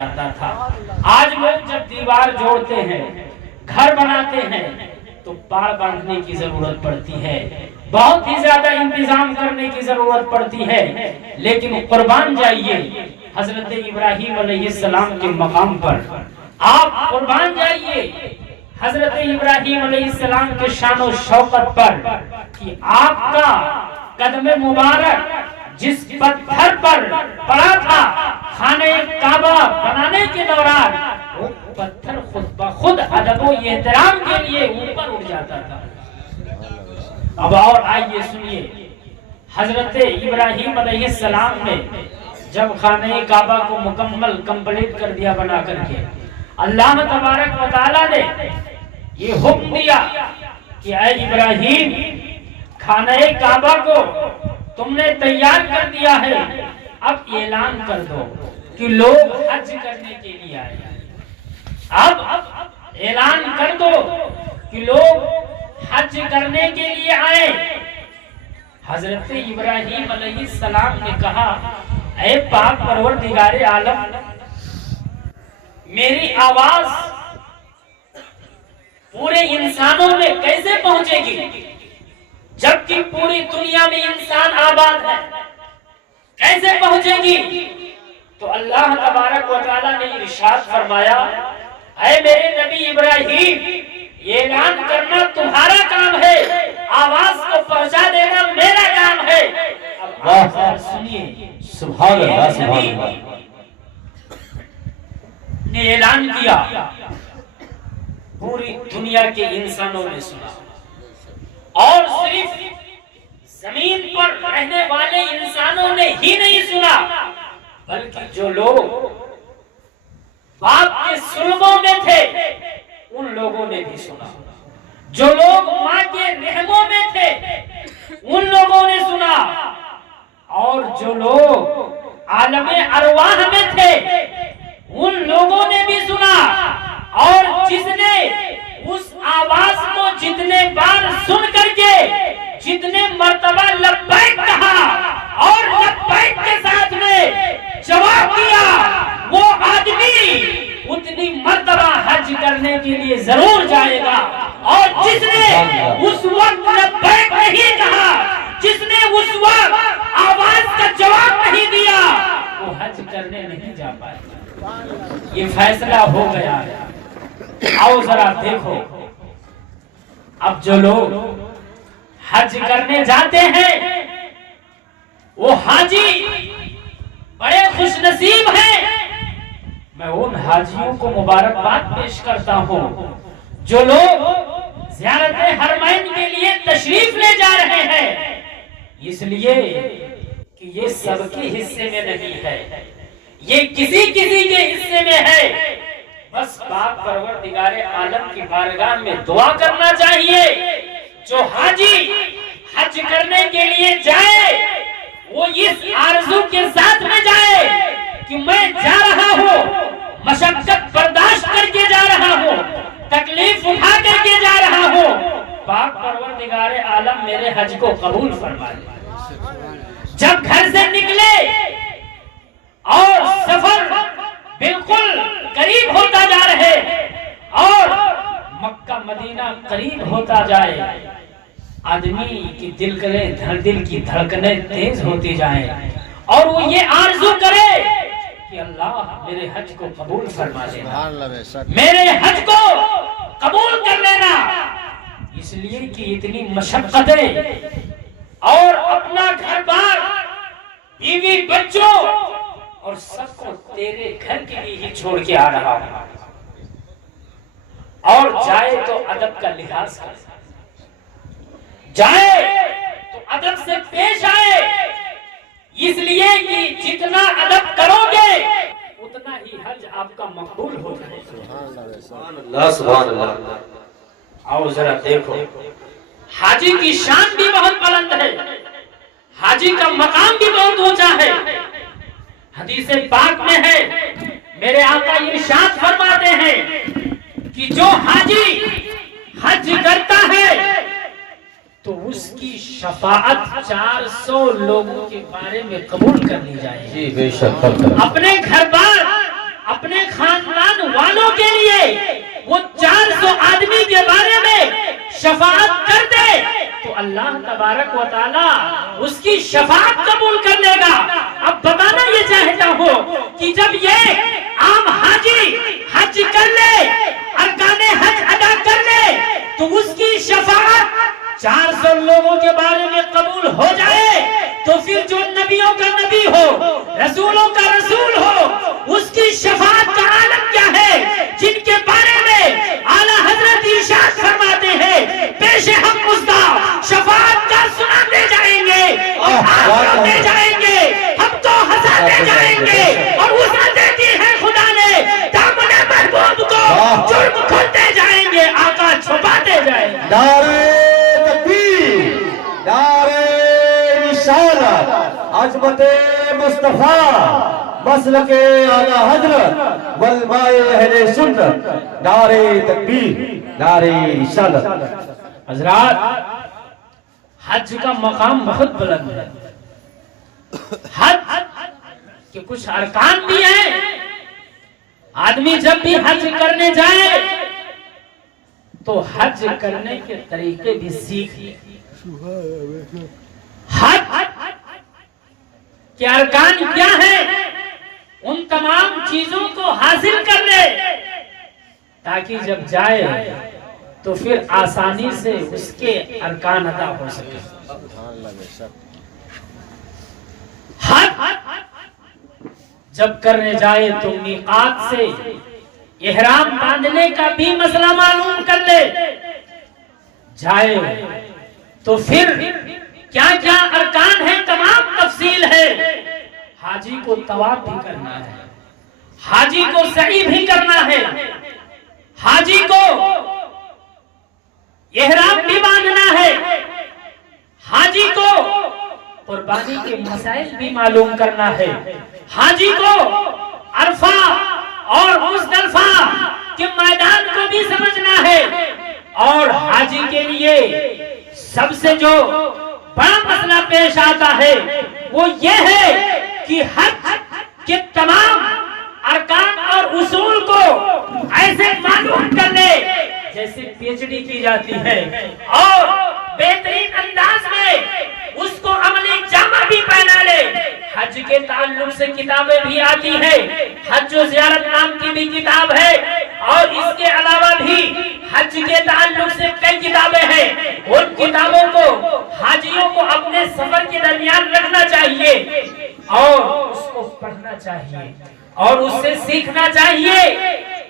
जाता था। आज लोग जब दीवार जोड़ते हैं, घर बनाते हैं, तो बाड़ बांधने की जरूरत पड़ती है, बहुत ही ज्यादा इंतजाम करने की जरूरत पड़ती है। लेकिन कुर्बान जाइए हजरत इब्राहीम अलैहिस्सलाम के मकाम पर, आप कुर्बान जाइए हजरत इब्राहीम अलैहिस्सलाम के शान शौकत पर कि आपका कदम मुबारक जिस पत्थर पर पड़ा था खाने काबा बनाने के दौरान, वो पत्थर खुद ब खुद अदब व एहतराम के लिए ऊपर उठ जाता था। अब और आइए सुनिए, हजरत इब्राहीम अलैहिस्सलाम ने जब खाने काबा को मुकम्मल कंप्लीट कर दिया बना करके, अल्लाह तबारक व तआला ने ये हुक्म दिया कि ऐ इब्राहीम, खाने काबा को तुमने तैयार कर दिया है, अब ऐलान कर दो कि लोग हज करने के लिए आए। अब ऐलान कर दो कि लोग हज करने के लिए आए। हजरत इब्राहीम अलैहिस्सलाम ने कहा, ऐ पाक परवरदिगारे आलम, मेरी आवाज पूरे इंसानों में कैसे पहुंचेगी जबकि पूरी दुनिया में इंसान आबाद है, कैसे पहुंचेगी? तो अल्लाह तबारक व तआला ने इरशाद फरमाया, ऐ मेरे नबी इब्राहीम, ये ऐलान करना तुम्हारा काम है, आवाज को पहुंचा देना मेरा काम है। अब सुनिए, सुभान अल्लाह, सुभान अल्लाह। ने ऐलान किया, पूरी दुनिया के इंसानों ने सुना, और सिर्फ जमीन पर रहने वाले इंसानों ने ही नहीं सुना, बल्कि जो लोग बाप के सुल्बों में थे उन लोगों ने भी सुना, जो लोग माँ के रहमों में थे उन लोगों ने सुना, और जो लोग आलमे अरवाह में थे उन लोगों ने भी सुना। और जिसने उस आवाज को जितने बार सुन करके जितने मर्तबा लब्बैक कहा और लब्बैक के साथ में जवाब दिया, वो आदमी उतनी मर्तबा हज करने के लिए जरूर जाएगा। और जिसने उस वक्त लब्बैक नहीं कहा, जिसने उस वक्त आवाज का जवाब नहीं दिया, वो हज करने नहीं जा पाएगा। ये फैसला हो गया है। आओ जरा देखो, अब जो लोग हज करने जाते हैं वो हाजी बड़े खुशनसीब हैं। मैं उन हाजियों को मुबारकबाद पेश करता हूँ जो लोग ज़ियारत हरमैन के लिए तशरीफ ले जा रहे हैं, इसलिए कि ये सबके हिस्से में नहीं है, ये किसी किसी के हिस्से में है। बस पाक परवरदिगारे आलम की बारगाह में दुआ करना चाहिए। जो हाजी हज करने के लिए जाए वो इस आरज़ू के साथ में जाए कि मैं जा रहा हूँ, मशक्कत बर्दाश्त करके जा रहा हूँ, तकलीफ उठा करके जा रहा हूँ, पाक परवरदिगारे आलम मेरे हज को कबूल फरमा ले। जब घर से निकले और सफर बिल्कुल करीब होता जा रहे और मक्का मदीना करीब होता जाए, आदमी की दिल की धड़कनें तेज होती जाए और वो ये आरज़ू करे कि अल्लाह मेरे हज को कबूल फरमा लेना, मेरे हज को कबूल कर लेना। इसलिए कि इतनी मशक्कतें और अपना घर बार, बीवी बच्चों और सबको तेरे घर के लिए ही छोड़ के आ रहा हूं, और जाए तो अदब का लिहाज करे, जाए तो अदब से पेश आए, इसलिए कि जितना अदब करोगे उतना ही हज आपका मकबूल हो जाएगा। सुभान अल्लाह। आओ जरा देखो, हाजी की शान भी बहुत बुलंद है, हाजी का मकाम भी बहुत ऊंचा है। हदीस पाक में है, मेरे आका इरशाद फरमाते हैं कि जो हाजी हज करता है तो उसकी शफाअत 400 लोगों के बारे में कबूल कर ली जाएगी। जी बेशक। अपने घर बार, अपने अल्लाह तबारक व तआला उसकी शफाअत कबूल कर लेगा। अब बताना ये चाहता हूँ कि जब ये आम हाजी हज कर ले, अरकाने हज अदा कर ले, तो उसकी शफाअत 400 लोगों के बारे में कबूल हो जाए, तो फिर जो नबियों का नबी हो, रसूलों का रसूल हो, उसकी शफाअत का आलम क्या है, जिनके बारे में आला हजरत इरशाद फरमाते हैं, पेशे हम मुस्ता शफाअत का सुनाते जाएंगे और आते जाएंगे, हमको हंसाते जाएंगे और उसे देती है खुदा ने दामन महबूब को, जुर्म खोलते जाएंगे, आका छुपाते जाएंगे। नारे तकबीर, नारे रिसालत, अज़मते मुस्तफा, मसलके आला हजरत वल माए अहले सुन्नत, नारे तकबीर, नारे रिसालत। हजरात, हज का मकाम बहुत बुलंद है। हज के कुछ अरकान भी हैं। आदमी जब भी हज करने जाए तो हज करने के तरीके भी सीख। हज के अरकान क्या है, उन तमाम चीजों को हासिल कर ले, ताकि जब जाए तो फिर आसानी से उसके अरकान अदा हो सके। हज जब करने जाए तो मीकात से इहराम बांधने का भी मसला मालूम कर ले। जाए तो फिर क्या क्या अरकान है, तमाम तफसील है। हाजी को तवाफ भी करना है, हाजी को सई भी करना है, हाजी को इहराम भी बांधना है, हाजी को कुर्बानी के मसाइल भी मालूम करना है, हाजी को अरफा और मुज़दलिफा के मैदान को भी समझना है। और हाजी के लिए सबसे जो बड़ा मसला पेश आता है वो ये है कि हज के तमाम अरकान और उसूल को ऐसे मालूम कर ले जैसे पीएचडी की जाती है, और बेहतरीन अंदाज में उसको अमली जामा भी पहना ले। हज के ताल्लुक से किताबें भी आती है, हज व ज़ियारत नाम की भी किताब है, और इसके अलावा भी हज के ताल्लुक से कई किताबें हैं। उन किताबों को हाजियों को अपने सफर के दरमियान रखना चाहिए और उसको पढ़ना चाहिए और उससे सीखना चाहिए,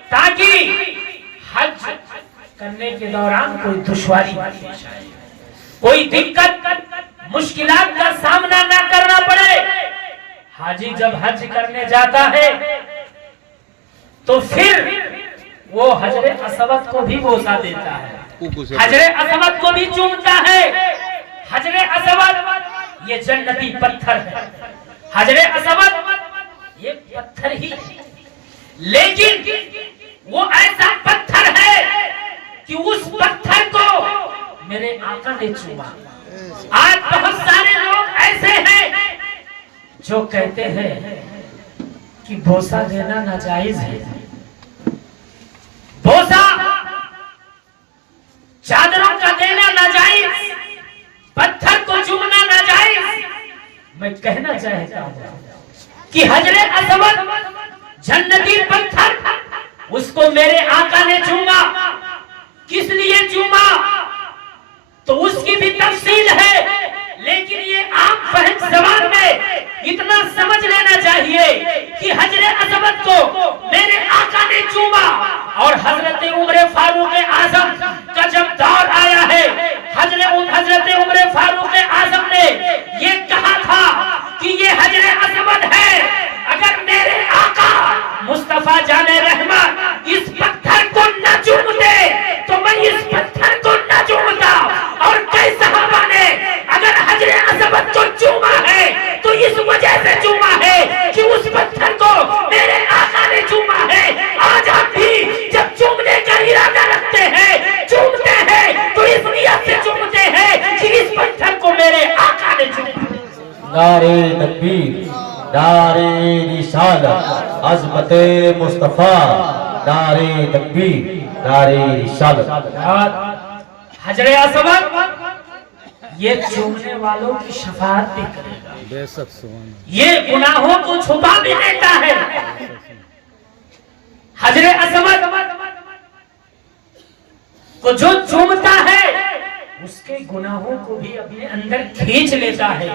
ताकि हज करने के दौरान कोई दुश्वारी पेश आए, कोई दिक्कत मुश्किलात का सामना ना करना पड़े। हाजी जब हज करने जाता है तो फिर वो हजरे असवद को भी बोसा देता है, हजरे असवद को भी चूमता है। हजरे असवद ये जन्नती पत्थर है, हजरे असवद ये पत्थर ही, लेकिन वो ऐसा पत्थर है कि उस पत्थर को मेरे आका ने चूमा। आज बहुत सारे लोग ऐसे हैं जो कहते हैं कि बोसा देना नाजायज है, बोसा चादरों का देना नाजायज, पत्थर को चूमना नाजायज। मैं कहना चाहता हूं कि हजरे असवद जन्नती पत्थर, उसको मेरे आका ने चूमा। किस लिए चूमा तो उसकी भी तफसील है, लेकिन ये आम फहम ज़बान में इतना समझ लेना चाहिए कि हजरे असवद को मेरे आका ने चूमा। और हजरत उमर फारूक आजम का जब दौर आया है, हजरत उमर फारूक आजम ने ये कहा था कि ये हजरे असवद है, अगर मेरे आका मुस्तफा जाने रहमत इस पत्थर को न चूमते तो मैं इस पत्थर को न चूमता। और कई सहाबा ने अगर हजरे असवद को चूमा है तो इस वजह से चूमा है कि उस पत्थर को मेरे आका ने चूमा है। आज आप भी जब चूमने का इरादा रखते हैं, चूमते हैं, तो इस नियत से चूमते हैं कि इस पत्थर को मेरे आका ने चूमा। नारे तकबीर, नारे रिसालत, अज़मते मुस्तफा, नारे तकबीर, नारे रिसालत। हजरे असवद ये चूमने वालों की शफाअत भी करेगा, बेशक सुभान ये गुनाहों को छुपा भी देता है। हजरे अज़मत को जो चूमता है उसके गुनाहों को भी अपने अंदर खींच लेता है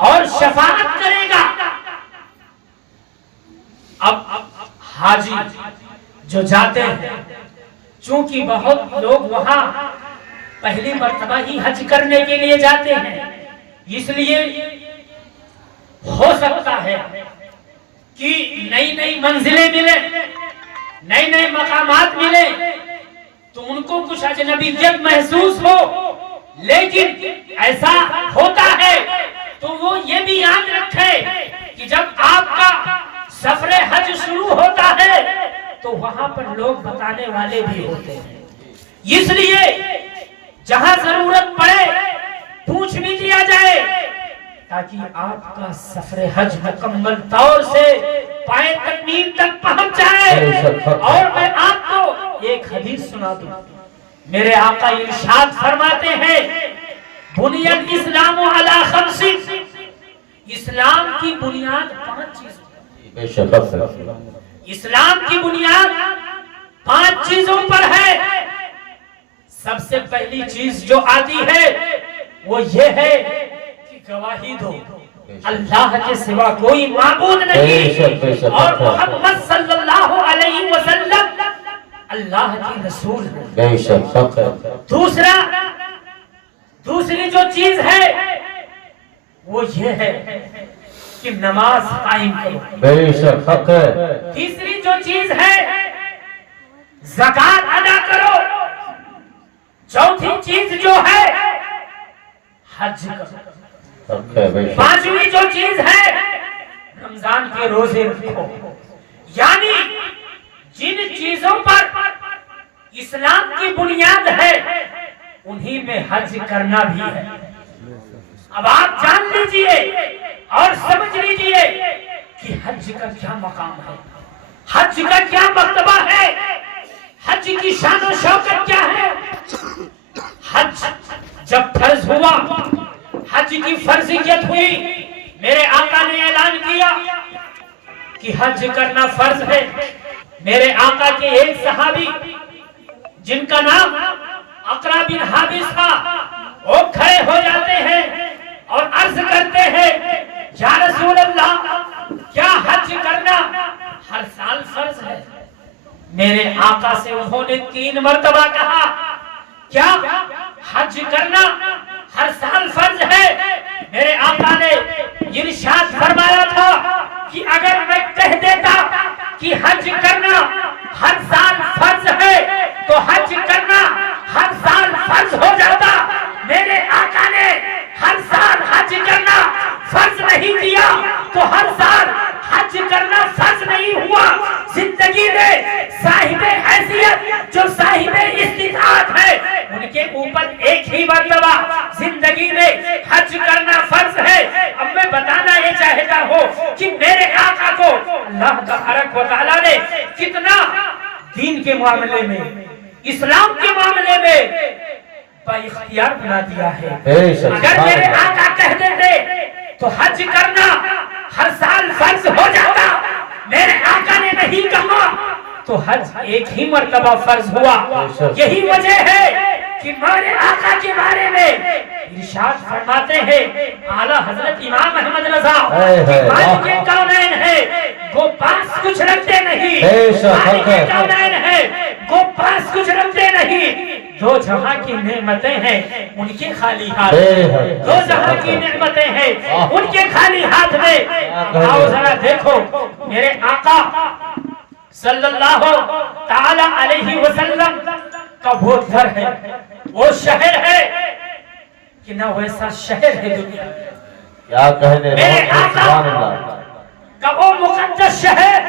और शफाअत करेगा। अब हाजी जो जाते हैं, चूंकि बहुत लोग वहां पहली मर्तबा ही हज करने के लिए जाते हैं, इसलिए हो सकता है कि नई नई मंजिलें मिले, नए नए मकामात मिले, तो उनको कुछ अजनबीयत महसूस हो। लेकिन ऐसा होता है तो वो ये भी याद रखे कि जब आपका सफरे हज शुरू होता है तो वहां पर लोग बताने वाले भी होते हैं, इसलिए जहां जरूरत पड़े पूछ भी दिया जाए ताकि आपका सफरे हज मुकम्मल तौर से पाए तकमील तक पहुंच जाए। और मैं आपको एक हदीस सुना दूं, मेरे आका इरशाद फरमाते हैं, बुनियाद इस्लाम अला खम्सी, इस्लाम की बुनियाद 5 चीजों, इस्लाम की बुनियाद 5 चीजों पर है। सबसे पहली चीज जो आती है वो ये है कि गवाही दो अल्लाह के सिवा कोई माबूद नहीं और मोहम्मद सल्लल्लाहु अलैहि वसल्लम अल्लाह की रसूल है। दूसरी जो चीज है वो ये है कि नमाज कायम करो। तीसरी जो चीज है ज़कात अदा करो। चौथी चीज जो है हज करो। 5वीं जो चीज है रमजान के रोजे रखो। यानी जिन चीजों पर इस्लाम की बुनियाद है उन्हीं में हज करना भी है। अब आप जान लीजिए और समझ लीजिए कि हज का क्या मकाम है, हज का क्या मर्तबा है, हज की शान और शौकत क्या है। हज जब फर्ज हुआ, हज की फर्जियत हुई, मेरे आका ने ऐलान किया कि हज करना फर्ज है। मेरे आका के एक सहाबी जिनका नाम अकरा बिन हाबिस था, वो खड़े हो जाते हैं और अर्ज करते हैं, या रसूल अल्लाह, क्या हज करना हर साल फर्ज है? मेरे आका से उन्होंने 3 मर्तबा कहा, क्या हज करना हर साल फर्ज है? मेरे आका ने इरशाद फरमाया था कि अगर मैं कह देता कि हज करना हर साल फर्ज है तो हज करना हर साल फर्ज हो जाता। मेरे आका ने हर साल हज करना फर्ज नहीं किया तो हर साल हज करना फर्ज नहीं हुआ। जिंदगी में साहिबे हैसियत जो साहिबे इस्तिताअत है उनके ऊपर एक ही मर्तबा जिंदगी में हज करना फर्ज है। अब मैं बताना ये चाहता हूँ कि मेरे आका को अल्लाह तबारक व तआला ने कितना दीन के मामले में, इस्लाम के मामले में बाइख्तियार बना दिया है। अगर मेरे आका कह देते तो हज करना हर साल फर्ज हो जाता, मेरे आका ने नहीं कहा तो हज एक ही मर्तबा फर्ज हुआ। यही वजह है कि मेरे आका के बारे में इरशाद फरमाते हैं आला हजरत इमाम अहमद रजा के कौनैन है, वो पास कुछ रखते नहीं, के कौनैन है, वो पास कुछ रखते नहीं। दो जहां की नेमतें हैं उनके खाली हाथ, दो जहां की नेमतें हैं उनके खाली हाथ में। आओ जरा देखो मेरे आका सल्लल्लाहु ताला अलैहि वसल्लम का वो घर है, वो शहर है कि ना वैसा शहर है दुनिया। क्या कहने मेरे आका का वो मुकद्दस शहर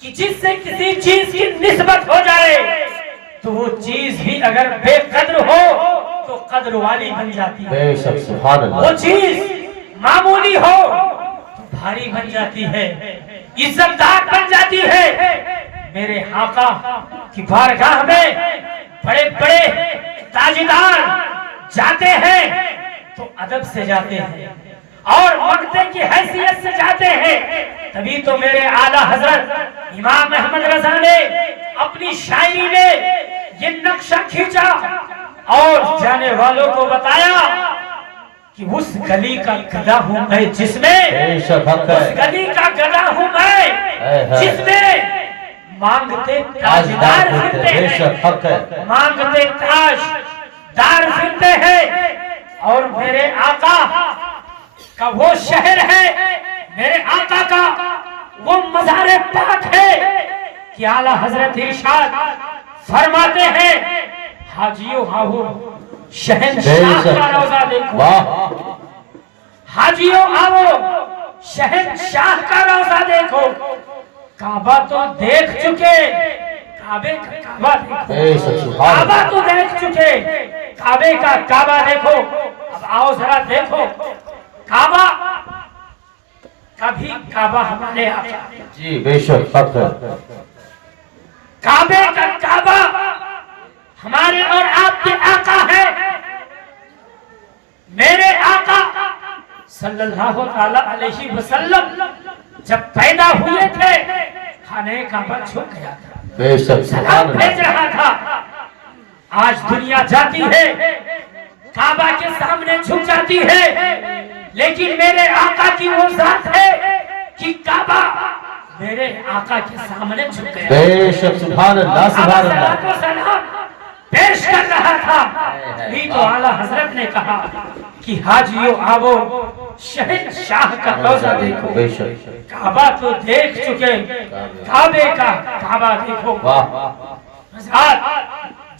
कि जिससे किसी चीज की निस्बत हो जाए तो वो चीज भी अगर बेकद्र हो तो कद्र वाली बन जाती है। बेशक सुभान अल्लाह। वो चीज मामूली हो तो भारी बन जाती है, इज्जतदार बन जाती है। मेरे आका की बारगाह में बड़े बड़े ताजदार जाते हैं तो अदब से जाते हैं और मक्ते की हैसियत से जाते हैं। तभी तो मेरे आला हजरत इमाम अहमद रजा ने अपनी शायरी में ये नक्शा खींचा और जाने वालों को बताया कि उस गली का गधा हूं मैं जिसमें, उस गली का गधा हूं मैं जिसमें मांगते ताजदार फिरते हैं, मांगते ताजदार फिरते हैं। और मेरे आका का वो शहर है, मेरे आका का वो मज़ारे पाक है कि आला हजरत इरशाद फरमाते हैं, हाजियों आओ शहंशाह का रोजा देखो, हाजियों आओ शहंशाह का रोजा देखो। काबा तो देख चुके, काबे का काबा देखो, काबा तो देख चुके, काबे का काबा देखो। अब आओ जरा देखो काबा, कभी काबा हमारे आका जी बेशक काबे का काबा हमारे और आपके आका है। मेरे आका सल्लल्लाहु अलैहि वसल्लम जब पैदा हुए थे खाने काबा झुक गया था, बेशक सलाम भेज रहा था। आज दुनिया जाती है काबा के सामने झुक जाती है, लेकिन मेरे आका की वो जात है कि काबा मेरे आका के सामने झुक गया। बेशक सुभान अल्लाह सुभान अल्लाह सलाम पेश कर रहा था। भी तो आला हजरत ने कहा कि हाजियों आवो शहंशाह का रोजा देखो। बेशक काबा तो देख चुके, काबे का काबा देखो।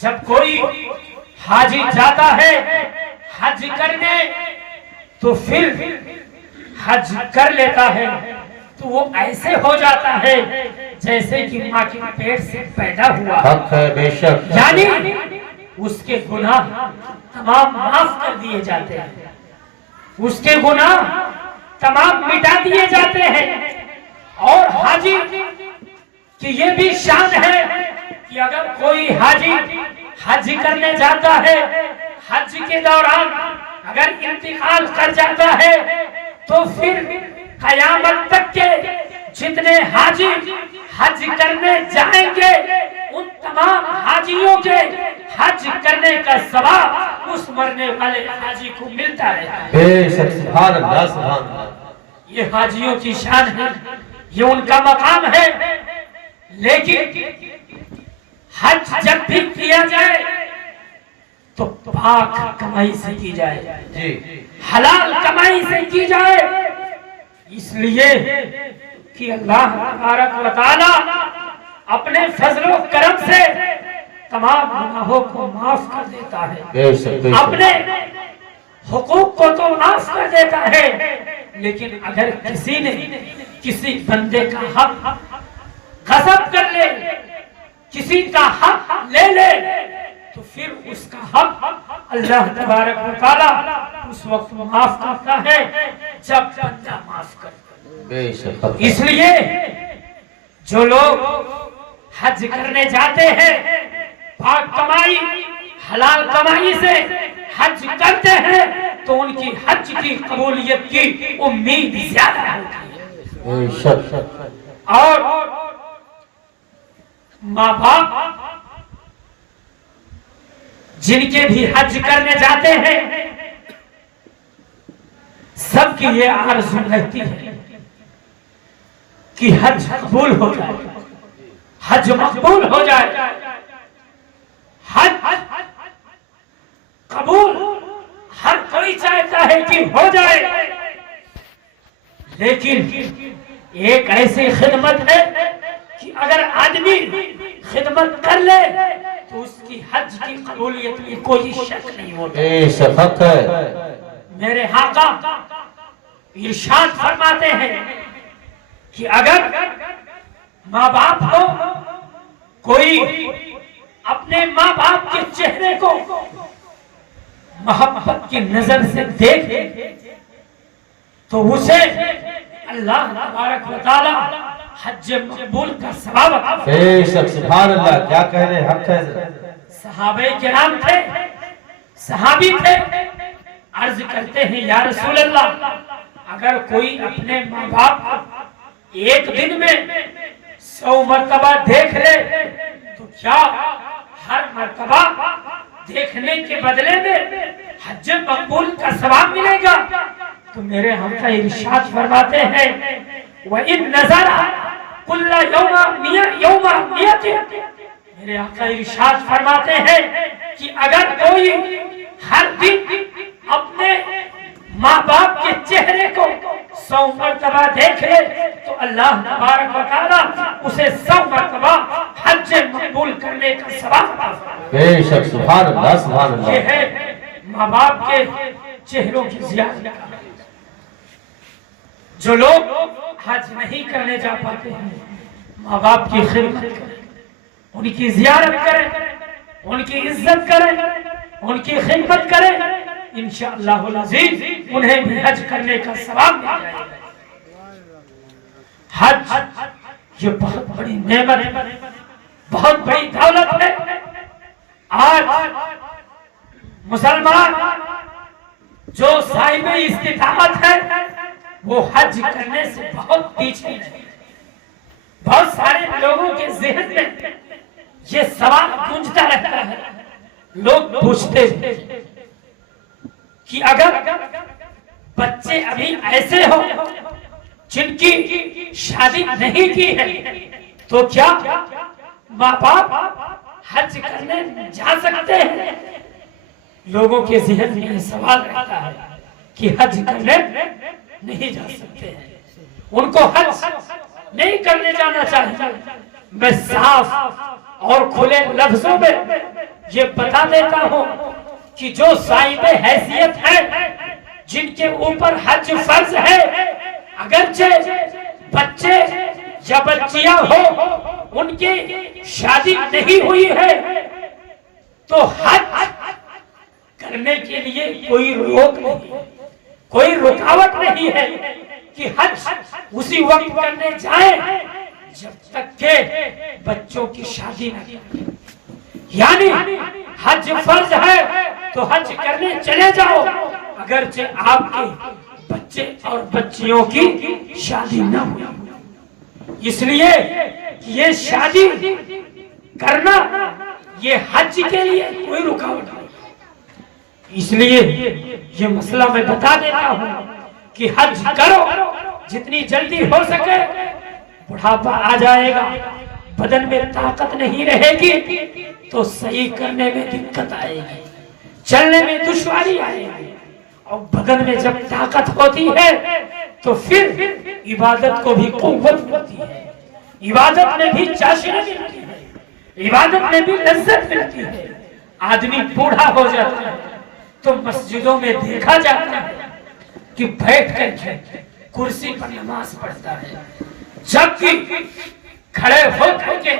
जब कोई हाजी जाता है हज करने तो फिर हज कर लेता है तो वो ऐसे हो जाता है जैसे कि माँ के पेट से पैदा हुआ। हक है बेशक, यानी उसके गुनाह तमाम माफ कर दिए जाते हैं, उसके गुनाह तमाम मिटा दिए जाते हैं। और हाजी की ये भी शान है कि अगर कोई हाजी हज करने जाता है, हज के दौरान अगर इंतकाल कर जाता है तो फिर कयामत तक के जितने हाजी हज करने जाएंगे उन तमाम हाजियों के हज करने का सवाब उस मरने वाले हाजी को मिलता है। बेशक सुभान अल्लाह सुभान अल्लाह। ये हाजियों की शान है, ये उनका मकाम है। लेकिन हज जब भी किया जाए तो पाक कमाई से की जाए जी, हलाल कमाई से की जाए, इसलिए कि अल्लाह तबारक व तआला अपने फजलो करम से तमाम गुनाहों को माफ कर देता है। बेशक बेशक अपने हुकूक को तो माफ कर देता है, लेकिन अगर किसी ने किसी बंदे का हक गज़ब कर ले, किसी का हक ले ले, तो फिर उसका हक अल्लाह तबारक व तआला उस वक्त माफ करता है जब बंदा माफ करता है। बेशक इसलिए जो लोग हज करने जाते हैं पाक कमाई हलाल कमाई से हज करते हैं तो उनकी हज की कबूलियत की उम्मीद ज्यादा होती है। बेशक और माँ बाप जिनके भी हज करने जाते हैं सबकी ये आरज़ू रहती है कि हज कबूल हो जाए, हज मकबूल हो जाए। हज कबूल हर कोई चाहता है कि हो जाए, लेकिन एक ऐसी खिदमत है कि अगर आदमी खिदमत कर ले तो उसकी हज की कबूलियत में कोई शक नहीं होता। बेशक हक है। मेरे आका इरशाद फरमाते हैं कि अगर माँ बाप को कोई अपने माँ बाप के चेहरे को मोहब्बत की नजर से देखे तो उसे अल्लाह तबारक व तआला हज मकबूल का सवाब अता फरमाता है। बेशक सुभान अल्लाह, क्या कह रहे हैं, हक है। सहाबे किराम थे सहाबी थे, अर्ज करते हैं या रसूल अल्लाह, अगर कोई अपने माँ बाप को एक दिन में 100 मर्तबा देख ले तो क्या हर मर्तबा देखने के बदले में हज मकबूल का सवाब मिलेगा? तो मेरे आका इरशाद फरमाते हैं व इन नज़रा कुल्ला यौमा नियत, मेरे आका इरशाद फरमाते हैं कि अगर कोई हर दिन अपने माँ बाप के चेहरे को 100 मर्तबा देख ले तो अल्लाह तबारक व तआला उसे 100 मर्तबा हज मकबूल करने का सवाब अता फरमाए। बेशक, सुभान अल्लाह, सुभान अल्लाह। ये है माँ बाप के चेहरों की ज़ियारत। जो लोग हज नहीं करने जा पाते हैं, माँ बाप की खिदमत करें, उनकी ज़ियारत करें, उनकी इज्जत करें, उनकी खिदमत करें, इंशाअल्लाहुल अज़ीज़ उन्हें भी हज करने का सवाब मिल जाएगा। हज ये बहुत बड़ी नेमत है, बहुत बड़ी दौलत है। आज मुसलमान जो साहिब इस्तिताअत है वो हज करने से बहुत पीछे है। बहुत सारे लोगों के ज़हन में ये सवाल गूंजता रहता है। लोग पूछते हैं कि अगर बच्चे अभी ऐसे हो जिनकी शादी नहीं की है तो क्या माँ बाप हज करने जा सकते हैं? लोगों के ज़हन में सवाल रहता है कि हज करने नहीं जा सकते हैं, उनको हज नहीं करने जाना चाहिए। मैं साफ और खुले लफ्जों में ये बता देता हूँ कि जो साहिब हैसियत है, जिनके ऊपर हज फर्ज है, अगरचे बच्चे या बच्चियां हो, उनकी शादी नहीं हुई है तो हज करने के लिए कोई रोक नहीं, कोई रुकावट नहीं है कि हज उसी वक्त करने जाए जब तक के बच्चों की शादी न करें। यानी हज फर्ज है तो हज करने चले जाओ, अगरचे आपके बच्चे और बच्चियों की शादी न हुई। इसलिए ये शादी करना ये हज के लिए कोई रुकावट नहीं। इसलिए ये मसला मैं बता देता हूँ कि हज करो, जितनी जल्दी हो सके। बुढ़ापा आ जाएगा, बदन में ताकत नहीं रहेगी तो सही करने में दिक्कत आएगी, चलने में दुश्वारी आएगी, और बदन में जब ताकत होती है तो फिर इबादत को भी कुव्वत मिलती है, इबादत में भी चाशिनी मिलती है, इबादत में भी लज्जत मिलती है। आदमी बूढ़ा हो जाता है तो मस्जिदों में देखा जाता है कि बैठ कर कुर्सी पर नमाज पढ़ता है, जबकि खड़े होकर के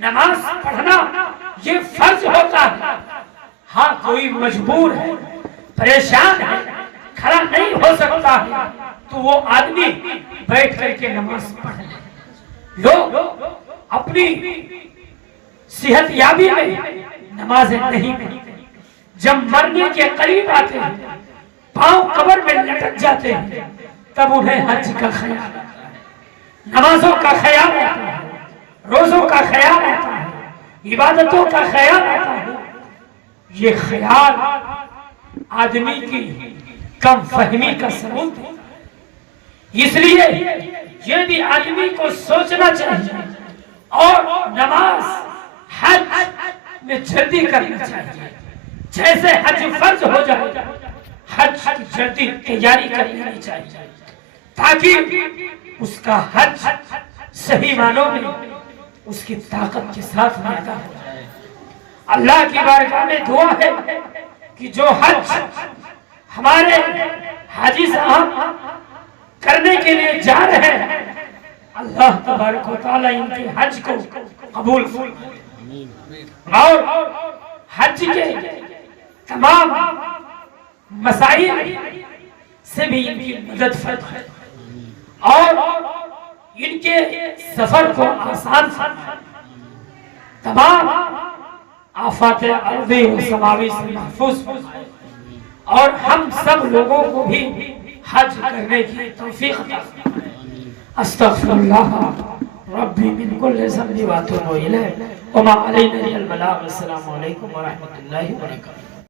नमाज पढ़ना ये फर्ज होता है। हाँ, कोई मजबूर है, परेशान है, खड़ा नहीं हो सकता है तो वो आदमी बैठ करके नमाज पढ़ ले। लोग अपनी सेहत याबी में नमाजें नहीं पढ़ते, जब मरने के करीब आते हैं, पांव कब्र में लटक जाते हैं, तब उन्हें हज का ख्याल आता है, नमाजों का ख्याल आता है, रोजों का ख्याल आता है, इबादतों का ख्याल आता है। ये ख्याल आदमी की कम फहमी का सबूत है। इसलिए ये भी आदमी को सोचना चाहिए और नमाज हज में जल्दी करना चाहिए। जैसे हज फर्ज हो जाए, हज की जल्दी तैयारी कर लेनी चाहिए ताकि उसका हज सही मानों में उसकी ताकत के साथ अदा हो जाए। अल्लाह की बारगाह में दुआ है कि जो हज हमारे हाजी साहब करने के लिए जा रहे हैं, अल्लाह तबारक व तआला इनके हज को कबूल और हज के तमाम मसाइल से भी इनकी मदद फरमाए और इनके सफर को आसान फरमाए। तमाम आफात अर्दी व समावी से महफूज और हम सब लोगों को भी हज करने की तौफीक अता फरमाए। अस्तगफिरुल्लाह रब्बी मिन कुल्लि ज़ंबि व अतूबु इलैह व मा अलैना इल्लल बलाग। अस्सलामु अलैकुम व रहमतुल्लाहि व बरकातुहू।